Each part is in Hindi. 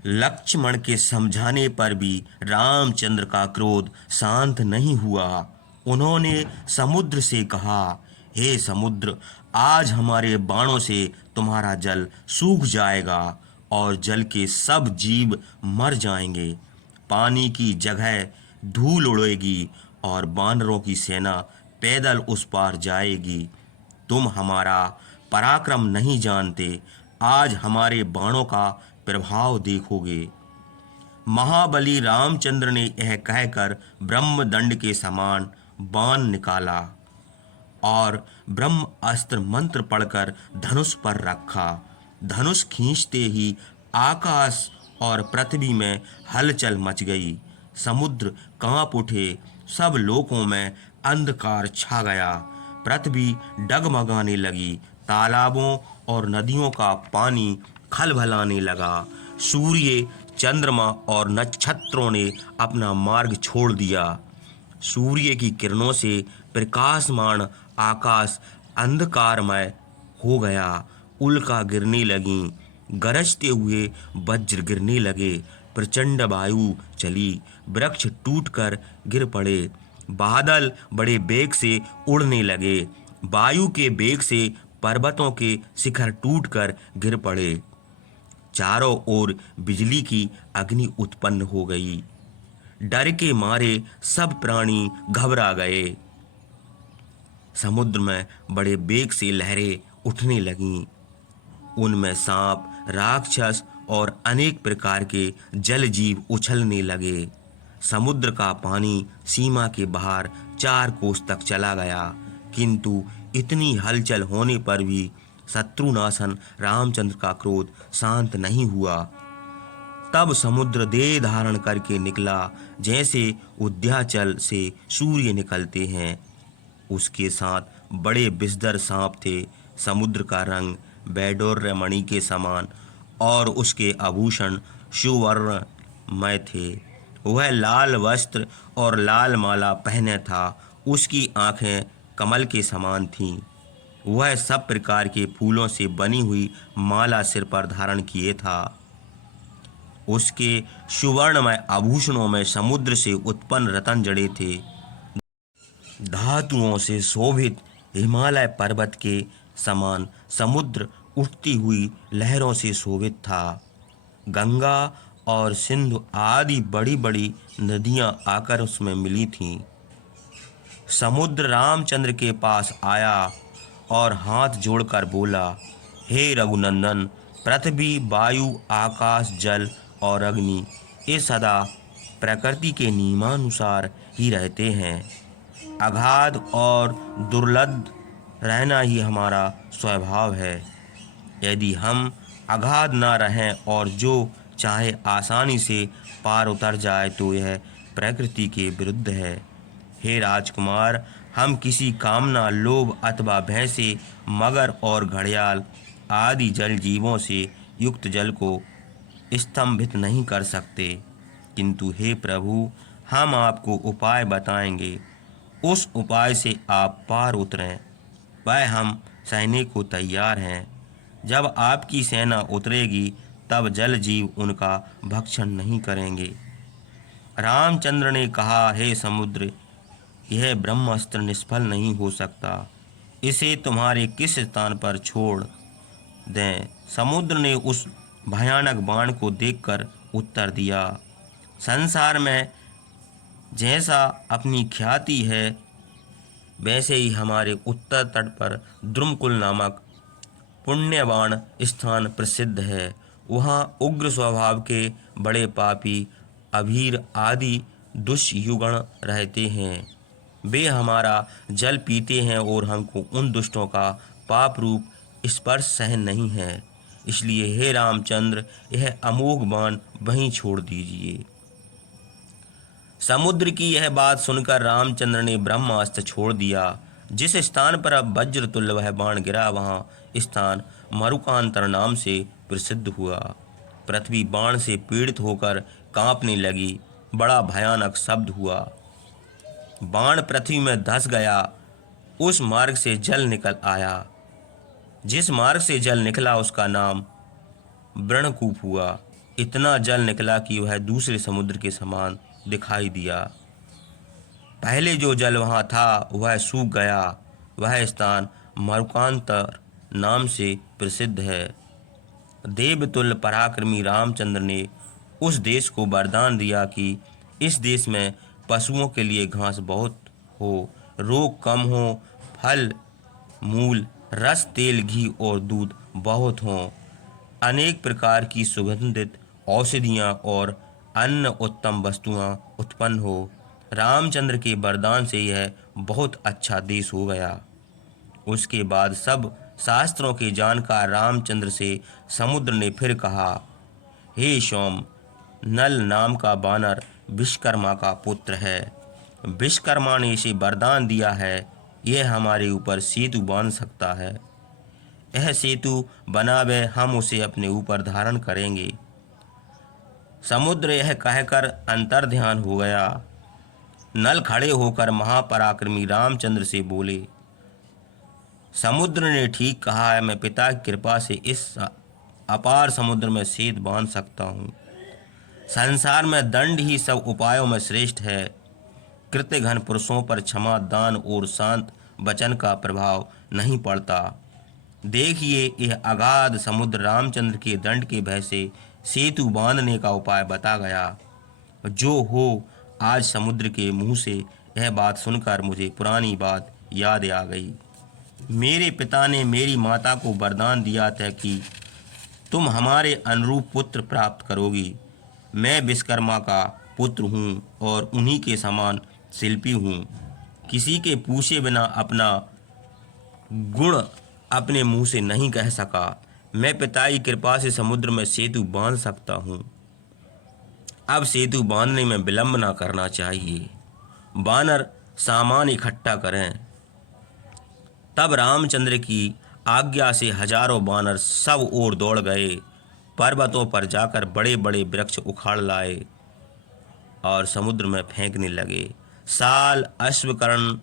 लक्ष्मण के समझाने पर भी रामचंद्र का क्रोध शांत नहीं हुआ। उन्होंने समुद्र से कहा, हे समुद्र, आज हमारे बाणों से तुम्हारा जल सूख जाएगा और जल के सब जीव मर जाएंगे। पानी की जगह धूल उड़ेगी और बानरों की सेना पैदल उस पार जाएगी। तुम हमारा पराक्रम नहीं जानते, आज हमारे बाणों का प्रभाव देखोगे। महाबली रामचंद्र ने यह कहकर ब्रह्मदंड के समान बाण निकाला और ब्रह्म अस्त्र मंत्र पढ़कर धनुष पर रखा। धनुष खींचते ही आकाश और पृथ्वी में हलचल मच गई। समुद्र कांप उठे, सब लोकों में अंधकार छा गया। पृथ्वी डगमगाने लगी, तालाबों और नदियों का पानी खलबलाने लगा। सूर्य, चंद्रमा और नक्षत्रों ने अपना मार्ग छोड़ दिया। सूर्य की किरणों से प्रकाशमान आकाश अंधकारमय हो गया। उल्का गिरने लगीं, गरजते हुए वज्र गिरने लगे। प्रचंड वायु चली, वृक्ष टूटकर गिर पड़े। बादल बड़े वेग से उड़ने लगे। वायु के वेग से पर्वतों के शिखर टूटकर गिर पड़े। चारों ओर बिजली की अग्नि उत्पन्न हो गई। डर के मारे सब प्राणी घबरा गए। समुद्र में बड़े वेग से लहरें उठने लगीं। उनमें सांप, राक्षस और अनेक प्रकार के जल जीव उछलने लगे। समुद्र का पानी सीमा के बाहर 4 कोस तक चला गया, किंतु इतनी हलचल होने पर भी शत्रुनाशन रामचंद्र का क्रोध शांत नहीं हुआ। तब समुद्र देह धारण करके निकला, जैसे उद्याचल से सूर्य निकलते हैं। उसके साथ बड़े विषधर सांप थे। समुद्र का रंग वैडूर्य मणि के समान और उसके आभूषण सुवर्णमय थे। वह लाल वस्त्र और लाल माला पहने था। उसकी आंखें कमल के समान थीं। वह सब प्रकार के फूलों से बनी हुई माला सिर पर धारण किए था। उसके सुवर्णमय आभूषणों में समुद्र से उत्पन्न रत्न जड़े थे। धातुओं से शोभित हिमालय पर्वत के समान समुद्र उठती हुई लहरों से शोभित था। गंगा और सिंधु आदि बड़ी बड़ी नदियां आकर उसमें मिली थीं। समुद्र रामचंद्र के पास आया और हाथ जोड़कर बोला, हे रघुनंदन, पृथ्वी, वायु, आकाश, जल और अग्नि ये सदा प्रकृति के नियमानुसार ही रहते हैं। अगाध और दुर्लभ रहना ही हमारा स्वभाव है। यदि हम अगाध ना रहें और जो चाहे आसानी से पार उतर जाए तो यह प्रकृति के विरुद्ध है। हे राजकुमार, हम किसी कामना, लोभ अथवा भय से मगर और घड़ियाल आदि जल जीवों से युक्त जल को स्तंभित नहीं कर सकते, किंतु हे प्रभु, हम आपको उपाय बताएंगे। उस उपाय से आप पार उतरें, वह हम सहने को तैयार हैं। जब आपकी सेना उतरेगी तब जल जीव उनका भक्षण नहीं करेंगे। रामचंद्र ने कहा, हे समुद्र, यह ब्रह्मास्त्र निष्फल नहीं हो सकता। इसे तुम्हारे किस स्थान पर छोड़ दें? समुद्र ने उस भयानक बाण को देखकर उत्तर दिया, संसार में जैसा अपनी ख्याति है वैसे ही हमारे उत्तर तट पर द्रुमकुल नामक पुण्यवान स्थान प्रसिद्ध है। वहाँ उग्र स्वभाव के बड़े पापी अभीर आदि दुष्युगण रहते हैं। वे हमारा जल पीते हैं और हमको उन दुष्टों का पाप रूप स्पर्श सहन नहीं है। इसलिए हे रामचंद्र, यह अमोघ बाण वहीं छोड़ दीजिए। समुद्र की यह बात सुनकर रामचंद्र ने ब्रह्मास्त्र छोड़ दिया। जिस स्थान पर अब वज्र तुल्य वह बाण गिरा, वहाँ स्थान मरुकांतर नाम से प्रसिद्ध हुआ। पृथ्वी बाण से पीड़ित होकर कांपने लगी। बड़ा भयानक शब्द हुआ। बाण पृथ्वी में धंस गया। उस मार्ग से जल निकल आया। जिस मार्ग से जल निकला उसका नाम व्रणकूप हुआ। इतना जल निकला कि वह दूसरे समुद्र के समान दिखाई दिया। पहले जो जल वहाँ था वह सूख गया। वह स्थान मरुकांतर नाम से प्रसिद्ध है। देवतुल्य पराक्रमी रामचंद्र ने उस देश को वरदान दिया कि इस देश में पशुओं के लिए घास बहुत हो, रोग कम हो, फल मूल, रस, तेल, घी और दूध बहुत हों, अनेक प्रकार की सुगंधित औषधियाँ और अन्य उत्तम वस्तुआं उत्पन्न हो। रामचंद्र के वरदान से यह बहुत अच्छा देश हो गया। उसके बाद सब शास्त्रों के जानकार रामचंद्र से समुद्र ने फिर कहा, हे सोम, नल नाम का बानर विश्वकर्मा का पुत्र है। विश्वकर्मा ने इसे वरदान दिया है, यह हमारे ऊपर सेतु बांध सकता है। यह सेतु बनावे हम उसे अपने ऊपर धारण करेंगे। समुद्र यह कहकर अंतर्ध्यान हो गया। नल खड़े होकर महापराक्रमी रामचंद्र से बोले, समुद्र ने ठीक कहा है, मैं पिता की कृपा से इस अपार समुद्र में सेतु बांध सकता हूँ। संसार में दंड ही सब उपायों में श्रेष्ठ है। कृत्यघन पुरुषों पर क्षमा, दान और शांत वचन का प्रभाव नहीं पड़ता। देखिए, यह अगाध समुद्र रामचंद्र के दंड के भय से सेतु बांधने का उपाय बता गया। जो हो, आज समुद्र के मुंह से यह बात सुनकर मुझे पुरानी बात याद आ गई। मेरे पिता ने मेरी माता को वरदान दिया था कि तुम हमारे अनुरूप पुत्र प्राप्त करोगी। मैं विश्वकर्मा का पुत्र हूँ और उन्हीं के समान शिल्पी हूँ। किसी के पूछे बिना अपना गुण अपने मुंह से नहीं कह सका। मैं पिता की कृपा से समुद्र में सेतु बांध सकता हूँ। अब सेतु बांधने में विलंब न करना चाहिए। वानर सामान इकट्ठा करें। तब रामचंद्र की आज्ञा से हजारों वानर सब ओर दौड़ गए। पर्वतों पर जाकर बड़े बड़े वृक्ष उखाड़ लाए और समुद्र में फेंकने लगे। साल, अश्वकर्ण,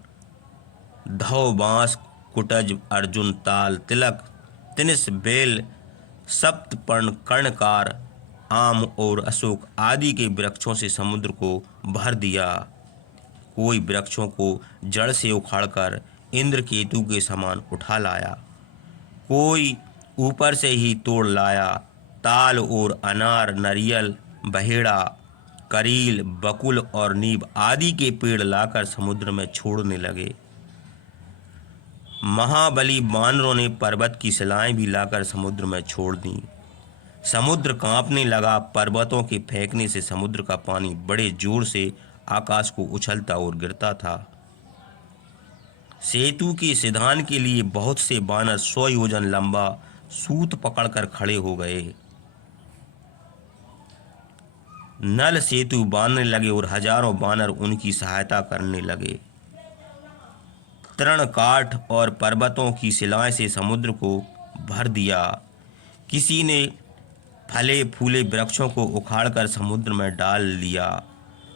धौ, बांस, कुटज, अर्जुन, ताल, तिलक, तिनिस, बेल, सप्तपर्ण, कर्णकार, आम और अशोक आदि के वृक्षों से समुद्र को भर दिया। कोई वृक्षों को जड़ से उखाड़कर इंद्रकेतु के समान उठा लाया, कोई ऊपर से ही तोड़ लाया। ताल और अनार, नरियल, बहेड़ा, करील, बकुल और नीम आदि के पेड़ लाकर समुद्र में छोड़ने लगे। महाबली वानरों ने पर्वत की शिलाएं भी लाकर समुद्र में छोड़ दी। समुद्र कांपने लगा। पर्वतों के फेंकने से समुद्र का पानी बड़े जोर से आकाश को उछलता और गिरता था। सेतु के सिधान के लिए बहुत से वानर 100 योजन लंबा सूत पकड़कर खड़े हो गए। नल सेतु बांधने लगे और हजारों वानर उनकी सहायता करने लगे। तृण, काठ और पर्वतों की शिलाएं से समुद्र को भर दिया। किसी ने फले फूले वृक्षों को उखाड़कर समुद्र में डाल लिया।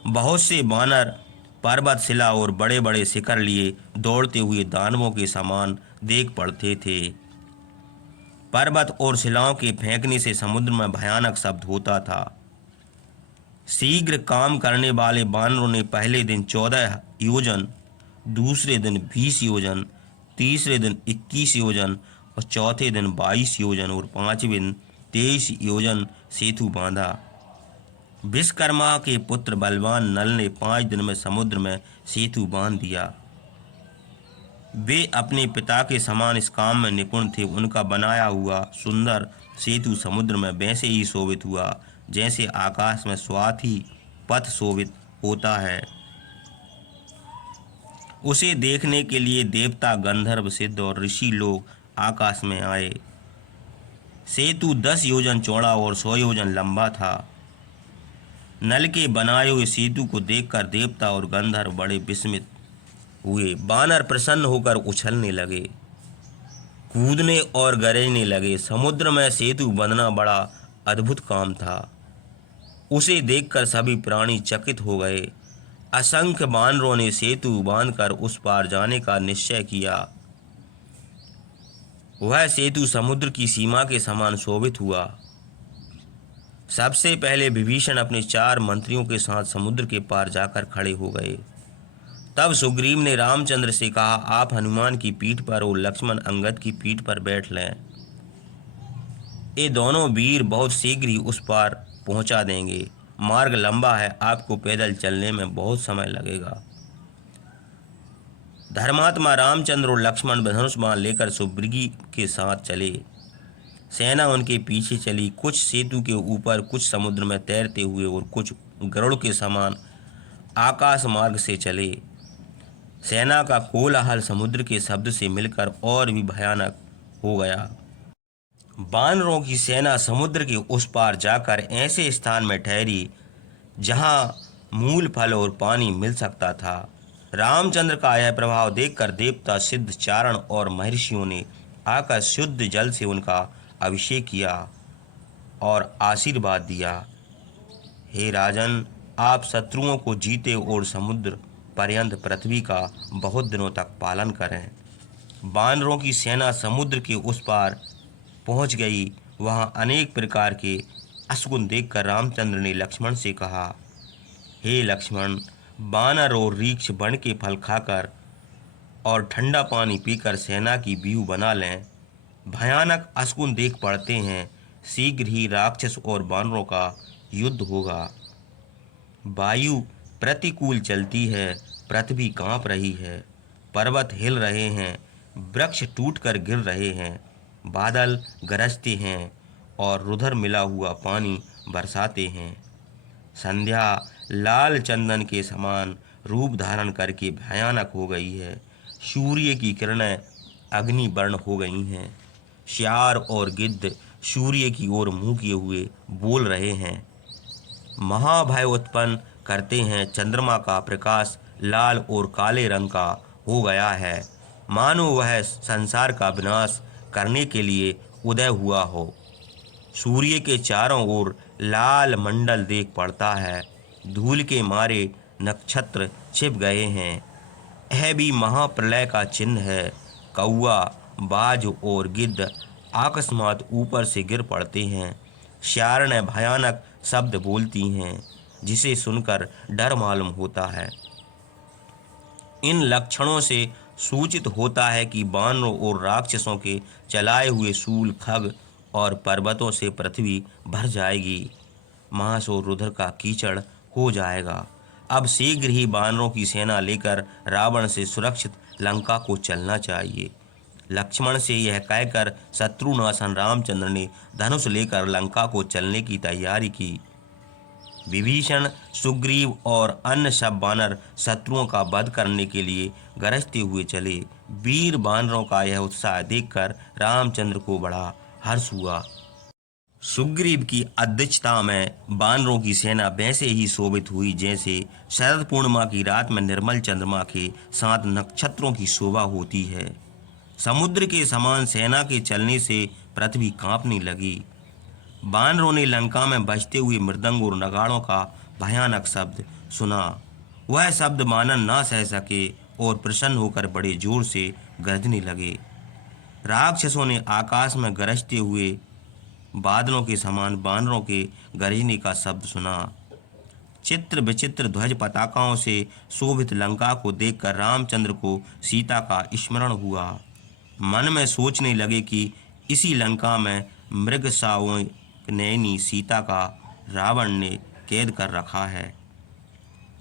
बहुत से वानर पर्वत, शिला और बड़े बड़े शिखर लिए दौड़ते हुए दानवों के समान देख पड़ते थे। पर्वत और शिलाओं के फेंकने से समुद्र में भयानक शब्द होता था। शीघ्र काम करने वाले वानरों ने पहले दिन 14 योजन, दूसरे दिन 20 योजन, तीसरे दिन 21 योजन और चौथे दिन 22 योजन और पांचवें दिन 23 योजन सेतु बांधा। विश्वकर्मा के पुत्र बलवान नल ने 5 दिन में समुद्र में सेतु बांध दिया। वे अपने पिता के समान इस काम में निपुण थे। उनका बनाया हुआ सुंदर सेतु समुद्र में वैसे ही शोभित हुआ जैसे आकाश में स्वाति पथ शोभित होता है। उसे देखने के लिए देवता, गंधर्व, सिद्ध और ऋषि लोग आकाश में आए। सेतु 10 योजन चौड़ा और 100 योजन लंबा था। नल के बनाए हुए सेतु को देखकर देवता और गंधर्व बड़े विस्मित हुए। वानर प्रसन्न होकर उछलने लगे, कूदने और गरजने लगे। समुद्र में सेतु बंधना बड़ा अद्भुत काम था। उसे देखकर सभी प्राणी चकित हो गए। असंख्य वानरों ने सेतु बांधकर उस पार जाने का निश्चय किया। वह सेतु समुद्र की सीमा के समान शोभित हुआ। सबसे पहले विभीषण अपने 4 मंत्रियों के साथ समुद्र के पार जाकर खड़े हो गए। तब सुग्रीव ने रामचंद्र से कहा, आप हनुमान की पीठ पर और लक्ष्मण अंगद की पीठ पर बैठ लें। ये दोनों वीर बहुत शीघ्र ही उस पार पहुंचा देंगे। मार्ग लंबा है, आपको पैदल चलने में बहुत समय लगेगा। धर्मात्मा रामचंद्र और लक्ष्मण धनुष बाण लेकर सुग्रीव के साथ चले। सेना उनके पीछे चली, कुछ सेतु के ऊपर, कुछ समुद्र में तैरते हुए और कुछ गरुड़ के समान आकाश मार्ग से चले। सेना का कोलाहल समुद्र के शब्द से मिलकर और भी भयानक हो गया। बानरों की सेना समुद्र के उस पार जाकर ऐसे स्थान में ठहरी जहां मूल फल और पानी मिल सकता था। रामचंद्र का यह प्रभाव देखकर देवता, सिद्ध, चारण और महर्षियों ने आकर शुद्ध जल से उनका अभिषेक किया और आशीर्वाद दिया। हे राजन, आप शत्रुओं को जीते और समुद्र पर्यंत पृथ्वी का बहुत दिनों तक पालन करें। बानरों की सेना समुद्र के उस पार पहुंच गई। वहां अनेक प्रकार के अशुगुन देखकर रामचंद्र ने लक्ष्मण से कहा, हे लक्ष्मण, बानर और रीछ वन के फल खाकर और ठंडा पानी पीकर सेना की व्यूह बना लें। भयानक अशुगुन देख पड़ते हैं, शीघ्र ही राक्षस और बानरों का युद्ध होगा। वायु प्रतिकूल चलती है, पृथ्वी कांप रही है, पर्वत हिल रहे हैं, वृक्ष टूटकर गिर रहे हैं, बादल गरजते हैं और रुधिर मिला हुआ पानी बरसाते हैं। संध्या लाल चंदन के समान रूप धारण करके भयानक हो गई है। सूर्य की किरणें अग्नि वर्ण हो गई हैं। श्यार और गिद्ध सूर्य की ओर मुंह किए हुए बोल रहे हैं। महाभय उत्पन्न करते हैं। चंद्रमा का प्रकाश लाल और काले रंग का हो गया है, मानो वह संसार का विनाश करने के लिए उदय हुआ हो। सूर्य के चारों ओर लाल मंडल देख पड़ता है। धूल के मारे नक्षत्र छिप गए हैं। यह भी महाप्रलय का चिन्ह है। कौआ, बाज और गिद्ध अकस्मात ऊपर से गिर पड़ते हैं। शारण्य भयानक शब्द बोलती हैं, जिसे सुनकर डर मालूम होता है। इन लक्षणों से सूचित होता है कि बानरों और राक्षसों के चलाए हुए शूल, खग और पर्वतों से पृथ्वी भर जाएगी। मांस और रुधिर का कीचड़ हो जाएगा। अब शीघ्र ही बानरों की सेना लेकर रावण से सुरक्षित लंका को चलना चाहिए। लक्ष्मण से यह कहकर शत्रुनाशन रामचंद्र ने धनुष लेकर लंका को चलने की तैयारी की। विभीषण, सुग्रीव और अन्य सब बानर शत्रुओं का वध करने के लिए गरजते हुए चले। वीर बानरों का यह उत्साह देखकर रामचंद्र को बड़ा हर्ष हुआ। सुग्रीव की अध्यक्षता में बानरों की सेना वैसे ही शोभित हुई जैसे शरद पूर्णिमा की रात में निर्मल चंद्रमा के साथ नक्षत्रों की शोभा होती है। समुद्र के समान सेना के चलने से पृथ्वी कांपने लगी। बानरों ने लंका में बजते हुए मृदंग और नगाड़ों का भयानक शब्द सुना। वह शब्द मानन ना सह सके और प्रसन्न होकर बड़े जोर से गरजने लगे। राक्षसों ने आकाश में गरजते हुए बादलों के समान बानरों के गरजने का शब्द सुना। चित्र विचित्र ध्वज पताकाओं से शोभित लंका को देखकर रामचंद्र को सीता का स्मरण हुआ। मन में सोचने लगे कि इसी लंका में मृगसाओं नैनी सीता का रावण ने कैद कर रखा है।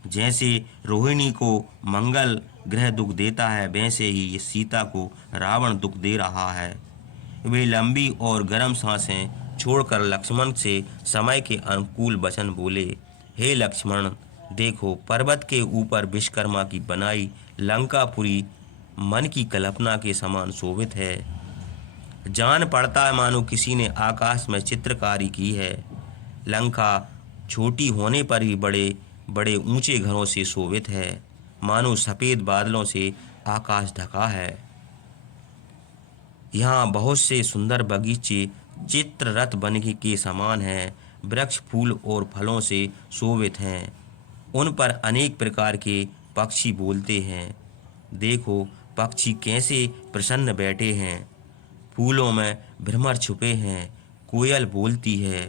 जैसे रोहिणी को मंगल ग्रह दुख देता है, वैसे ही ये सीता को रावण दुख दे रहा है। वे लंबी और गर्म सांसें छोड़कर लक्ष्मण से समय के अनुकूल वचन बोले, हे लक्ष्मण, देखो पर्वत के ऊपर विश्वकर्मा की बनाई लंकापुरी मन की कल्पना के समान शोभित है। जान पड़ता है मानो किसी ने आकाश में चित्रकारी की है। लंका छोटी होने पर भी बड़े बड़े ऊंचे घरों से शोभित है, मानो सफ़ेद बादलों से आकाश ढका है। यहाँ बहुत से सुंदर बगीचे चित्ररथ बन के समान हैं। वृक्ष फूल और फलों से शोभित हैं। उन पर अनेक प्रकार के पक्षी बोलते हैं। देखो पक्षी कैसे प्रसन्न बैठे हैं। फूलों में भ्रमर छुपे हैं। कोयल बोलती है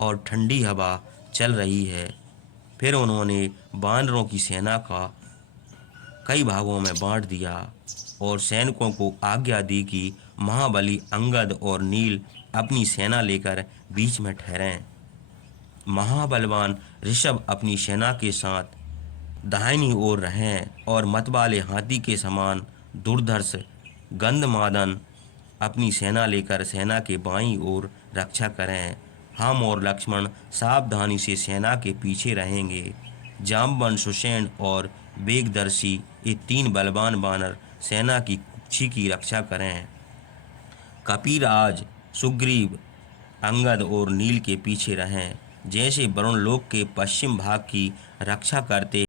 और ठंडी हवा चल रही है। फिर उन्होंने वानरों की सेना का कई भागों में बांट दिया और सैनिकों को आज्ञा दी कि महाबली अंगद और नील अपनी सेना लेकर बीच में ठहरें। महाबलवान ऋषभ अपनी सेना के साथ दाहिनी ओर रहें और मतवाले हाथी के समान दुर्धर्ष गंधमादन अपनी सेना लेकर सेना के बाईं ओर रक्षा करें। हम और लक्ष्मण सावधानी से सेना के पीछे रहेंगे। जामवंत, सुषेण और वेगदर्शी ये तीन बलवान वानर सेना की कुक्षी की रक्षा करें। कपिराज, सुग्रीव, अंगद और नील के पीछे रहें, जैसे वरुण लोक के पश्चिम भाग की रक्षा करते